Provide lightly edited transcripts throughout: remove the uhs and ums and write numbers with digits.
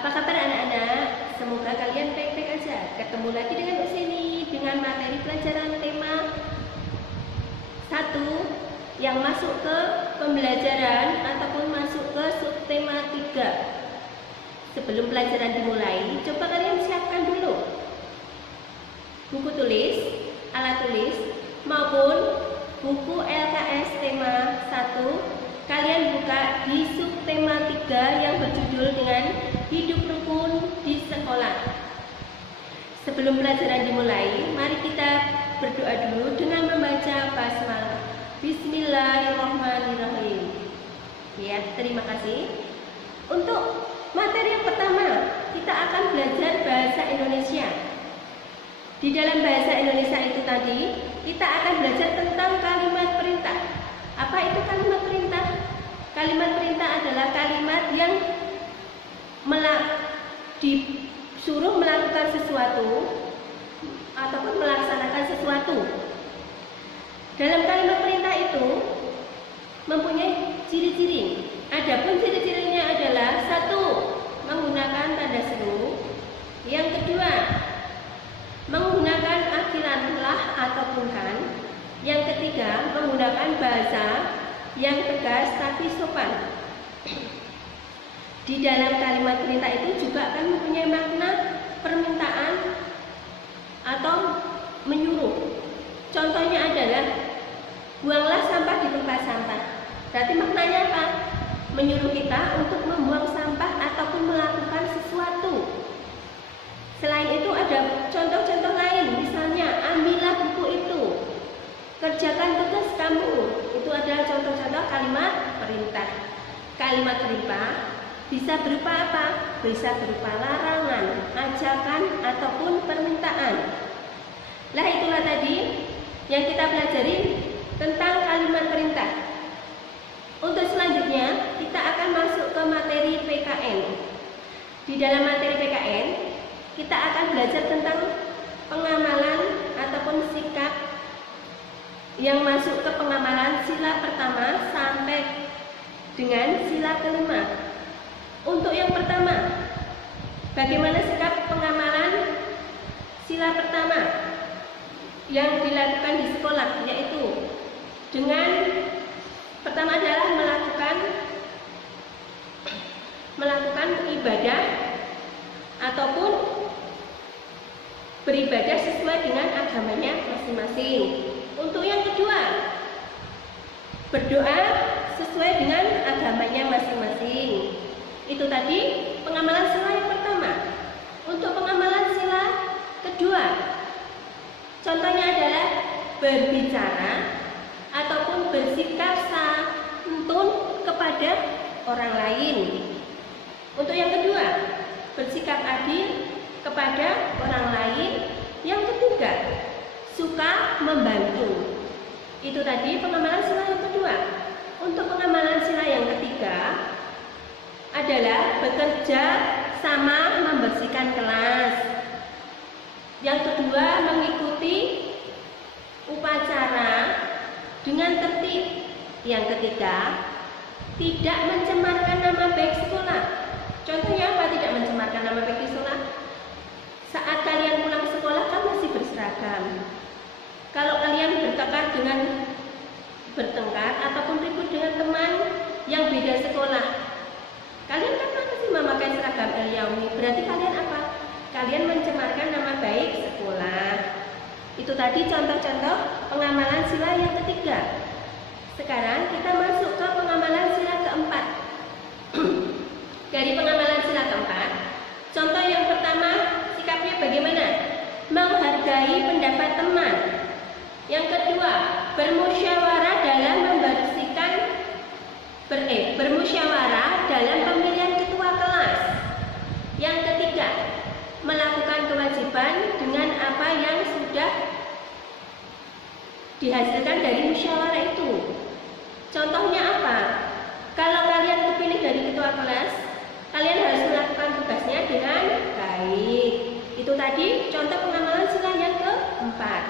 Apa kabar anak-anak? Semoga kalian baik-baik aja. Ketemu lagi dengan Useni dengan materi pelajaran tema 1 yang masuk ke pembelajaran ataupun masuk ke subtema 3. Sebelum pelajaran dimulai, coba kalian siapkan dulu buku tulis, alat tulis maupun buku LKS tema 1. Kalian buka di subtema 3 yang berjudul dengan hidup rukun di sekolah. Sebelum pelajaran dimulai, mari kita berdoa dulu dengan membaca basmalah. Bismillahirrahmanirrahim. Ya, terima kasih. Untuk materi yang pertama, kita akan belajar bahasa Indonesia. Di dalam bahasa Indonesia itu tadi, kita akan belajar tentang kalimat perintah. Apa itu kalimat perintah? Kalimat perintah adalah kalimat yang disuruh melakukan sesuatu ataupun melaksanakan sesuatu. Dalam kalimat perintah itu mempunyai ciri-ciri. Adapun ciri-cirinya adalah 1. Menggunakan tanda seru. Yang kedua, menggunakan akhiran lah ataupun kan. Yang ketiga, menggunakan bahasa yang tegas tapi sopan. Di dalam kalimat perintah itu juga akan mempunyai makna permintaan atau menyuruh. Contohnya adalah buanglah sampah di tempat sampah. Berarti maknanya apa? Menyuruh kita untuk membuang sampah ataupun melakukan sesuatu. Selain itu ada contoh-contoh lain, misalnya ambillah buku itu, kerjakan tugas kamu. Itu adalah contoh-contoh kalimat perintah. Kalimat perintah bisa berupa apa? Bisa berupa larangan, ajakan, ataupun permintaan. Lah itulah tadi yang kita pelajari tentang kalimat perintah. Untuk selanjutnya kita akan masuk ke materi PKN. Di dalam materi PKN kita akan belajar tentang pengamalan ataupun sikap yang masuk ke pengamalan sila pertama sampai dengan sila kelima. Untuk yang pertama, bagaimana sikap pengamalan sila pertama yang dilakukan di sekolah, yaitu dengan pertama adalah melakukan ibadah ataupun beribadah sesuai dengan agamanya masing-masing. Untuk yang kedua, berdoa sesuai dengan agamanya masing-masing. Itu tadi pengamalan sila yang pertama. Untuk pengamalan sila kedua, contohnya adalah berbicara ataupun bersikap santun kepada orang lain. Untuk yang kedua, bersikap adil kepada orang lain. Yang ketiga, suka membantu. Itu tadi pengamalan sila yang kedua. Untuk pengamalan sila yang ketiga adalah bekerja sama membersihkan kelas. Yang kedua, mengikuti upacara dengan tertib. Yang ketiga, tidak mencemarkan nama baik sekolah. Contohnya apa tidak mencemarkan nama baik sekolah? Saat kalian pulang sekolah kan masih berseragam. Kalau kalian bertengkar ataupun ribut dengan teman yang beda sekolah, kalian kan masih memakai seragam El-Yaumi. Berarti kalian apa? Kalian mencemarkan nama baik sekolah. Itu tadi contoh-contoh pengamalan sila yang ketiga. Sekarang kita masuk ke pengamalan sila keempat. Dari pengamalan sila keempat, contoh yang pertama, sikapnya bagaimana? Menghargai pendapat teman. Yang kedua, bermusyawarah dalam bermusyawarah dalam pemilihan ketua kelas. Yang ketiga, melakukan kewajiban dengan apa yang sudah dihasilkan dari musyawarah itu. Contohnya apa? Kalau kalian terpilih dari ketua kelas, kalian harus melakukan tugasnya dengan baik. Itu tadi contoh pengamalan sila yang keempat.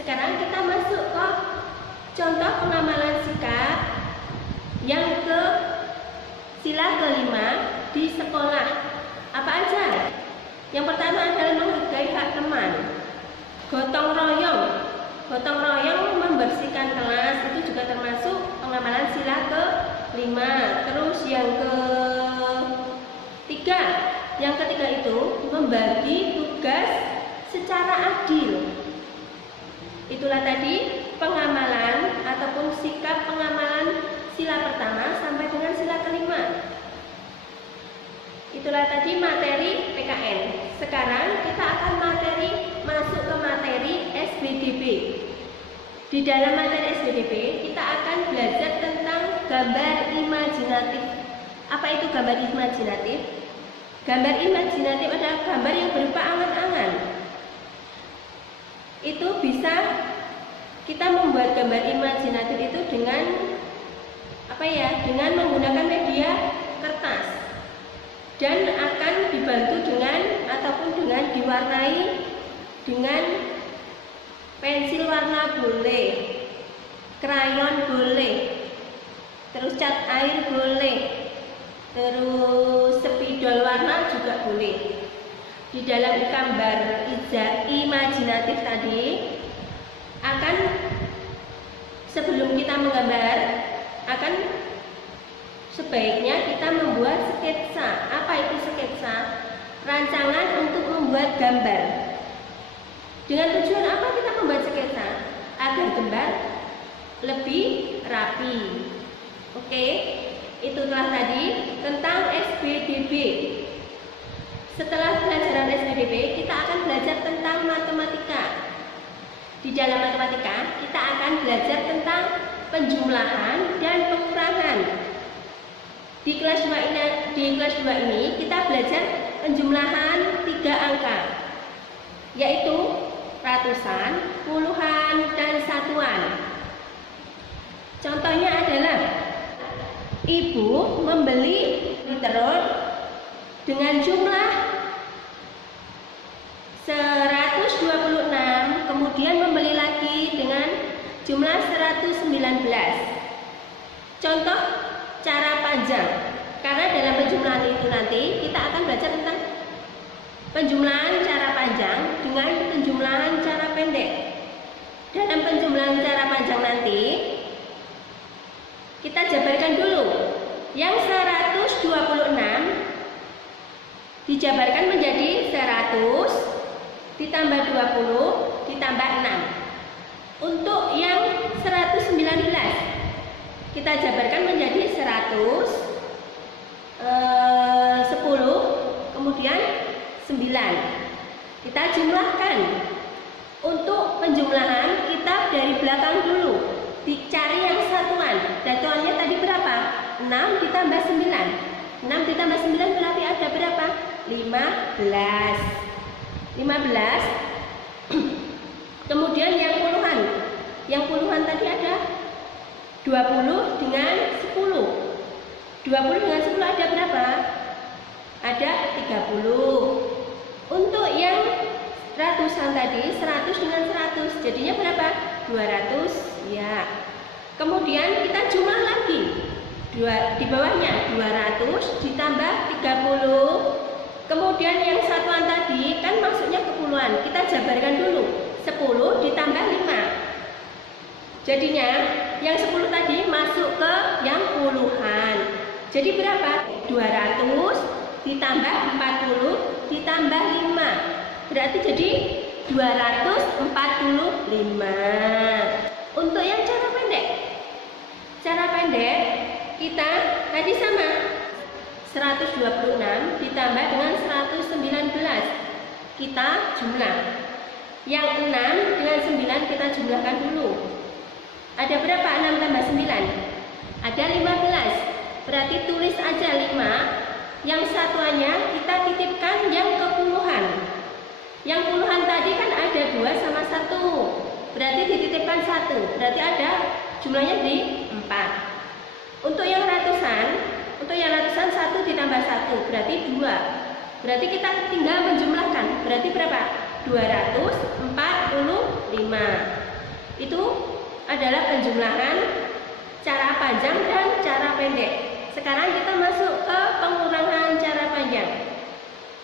Sekarang kita masuk ke contoh pengamalan sikap yang ke sila kelima di sekolah Apa aja? Yang pertama adalah menghargai hak teman. Gotong royong. Gotong royong membersihkan kelas itu juga termasuk pengamalan sila ke-5. Terus yang ketiga itu membagi tugas secara adil. Itulah tadi pengamalan ataupun sikap pengamalan sila pertama sampai dengan sila ke-5. Itulah tadi materi PKN. Sekarang kita akan masuk ke materi SBDP. Di dalam materi SBDP kita akan belajar tentang gambar imajinatif. Apa itu gambar imajinatif? Gambar imajinatif adalah gambar yang berupa angan-angan. Itu bisa kita membuat gambar imajinatif itu dengan dengan menggunakan media kertas, dan akan dibantu dengan diwarnai dengan pensil warna boleh, krayon boleh, terus cat air boleh, terus spidol warna juga boleh. Di dalam gambar imajinatif tadi sebelum kita menggambar sebaiknya kita membuat sketsa. Apa itu sketsa? Rancangan untuk membuat gambar. Dengan tujuan apa kita membuat sketsa? Agar gambar lebih rapi. Oke, itulah tadi tentang SBDP. Setelah pelajaran SBDP, kita akan belajar tentang matematika. Di dalam matematika, kita akan belajar tentang penjumlahan dan pengurangan. Di kelas 2 ini kita belajar penjumlahan 3 angka, yaitu ratusan, puluhan, dan satuan. Contohnya adalah ibu membeli telur dengan jumlah 126, kemudian membeli lagi dengan jumlah 119. Contoh cara panjang, karena dalam penjumlahan itu nanti kita akan belajar tentang penjumlahan cara panjang dengan penjumlahan cara pendek. Dalam penjumlahan cara panjang nanti kita jabarkan dulu. Yang 126 dijabarkan menjadi 100 ditambah 20 ditambah 6. Untuk yang 119 kita jabarkan menjadi 10 kemudian 9. Kita jumlahkan. Untuk penjumlahan kita dari belakang dulu, dicari yang satuan. Satuannya tadi berapa? 6 ditambah 9. 6 ditambah 9 berarti ada berapa? 15. Kemudian yang puluhan. Yang puluhan tadi ada 20 dengan 10. 20 dengan 10 ada berapa? Ada 30. Untuk yang ratusan tadi 100 dengan 100 jadinya berapa? 200 ya. Kemudian kita jumlah lagi. Di bawahnya 200 ditambah 30. Kemudian yang satuan tadi kan maksudnya kepuluhan. Kita jabarkan dulu. 10 ditambah 5. Jadinya yang 10 tadi masuk ke yang puluhan. Jadi berapa? 200 ditambah 40 ditambah 5. Berarti jadi 245. Untuk yang cara pendek. Cara pendek kita tadi sama. 126 ditambah dengan 119. Kita jumlah. Yang 6 dengan 9 kita jumlahkan dulu. Ada berapa 6 tambah 9? Ada 15. Berarti tulis aja 5. Yang satuannya kita titipkan yang kepuluhan. Yang puluhan tadi kan ada 2 sama 1. Berarti dititipkan 1. Berarti ada jumlahnya di 4. Untuk yang ratusan 1 ditambah 1 berarti 2. Berarti kita tinggal menjumlahkan. Berarti berapa? 245. Itu adalah penjumlahan cara panjang dan cara pendek. Sekarang kita masuk ke pengurangan cara panjang.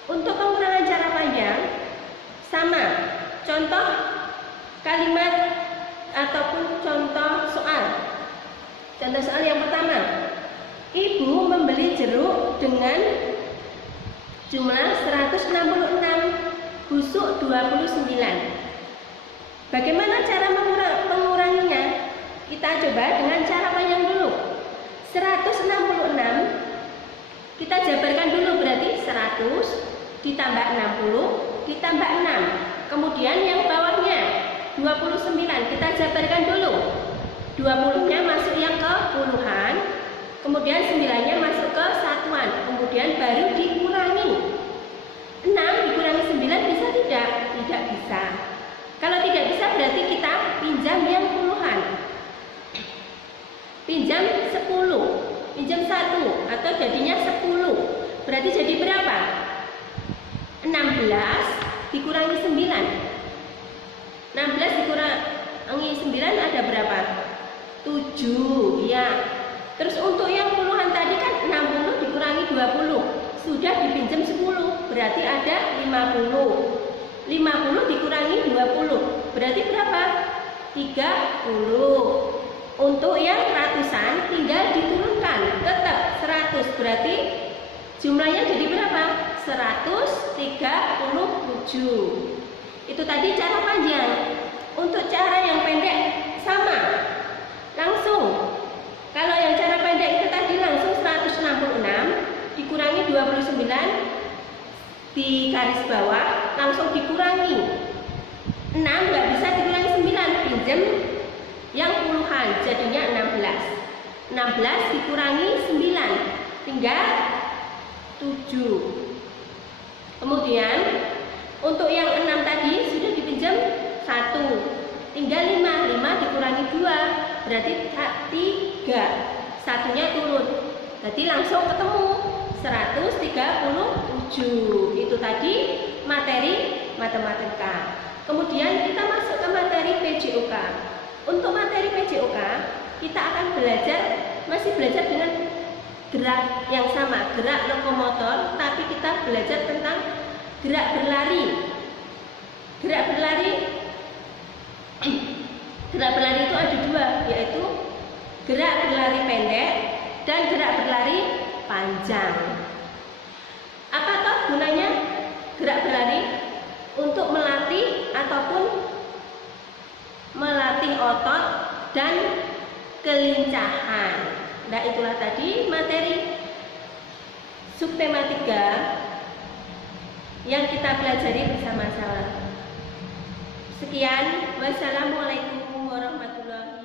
Untuk pengurangan cara panjang sama, contoh kalimat ataupun contoh soal. Contoh soal yang pertama, ibu membeli jeruk dengan jumlah 166, busuk 29. Bagaimana cara menguranginya? Kita coba dengan cara panjang dulu. 166 kita jabarkan dulu, berarti 100 ditambah 60 ditambah 6. Kemudian yang bawahnya 29 kita jabarkan dulu. 20-nya masuk yang ke puluhan, kemudian 9-nya masuk ke satuan, kemudian baru dikurangi. 6 dikurangi 9 bisa tidak? Tidak bisa. Kalau tidak bisa berarti kita pinjam yang puluhan. Pinjam 10, pinjam 1, atau jadinya 10. Berarti jadi berapa? 16 dikurangi 9. 16 dikurangi 9 ada berapa? 7, ya. Terus untuk yang puluhan tadi kan 60 dikurangi 20, sudah dipinjam 10, berarti ada 50. 50 dikurangi 20, berarti berapa? 30. Untuk yang ratusan tinggal diturunkan, tetap 100, berarti jumlahnya jadi berapa? 137. Itu tadi cara panjang. Untuk cara yang pendek sama, langsung. Kalau yang cara pendek itu tadi langsung 166 dikurangi 29 di garis bawah, langsung dikurangi 6, nggak bisa dikurangi 9, pinjam yang puluhan, jadinya 16. 16 dikurangi 9 tinggal 7. Kemudian untuk yang 6 tadi sudah dipinjam 1, tinggal 5. 5 dikurangi 2 berarti 3, satunya turun, jadi langsung ketemu 137. Itu tadi materi matematika. Kemudian kita masuk ke materi PJOK. Untuk materi PJOK kita akan masih belajar dengan gerak yang sama, gerak lokomotor, tapi kita belajar tentang gerak berlari. Gerak berlari itu ada dua, yaitu gerak berlari pendek dan gerak berlari panjang. Apakah gunanya gerak berlari? Untuk melatih ataupun melatih otot dan kelincahan. Nah, itulah tadi materi subtematika yang kita pelajari bersama-sama. Sekian, wassalamualaikum warahmatullahi wabarakatuh.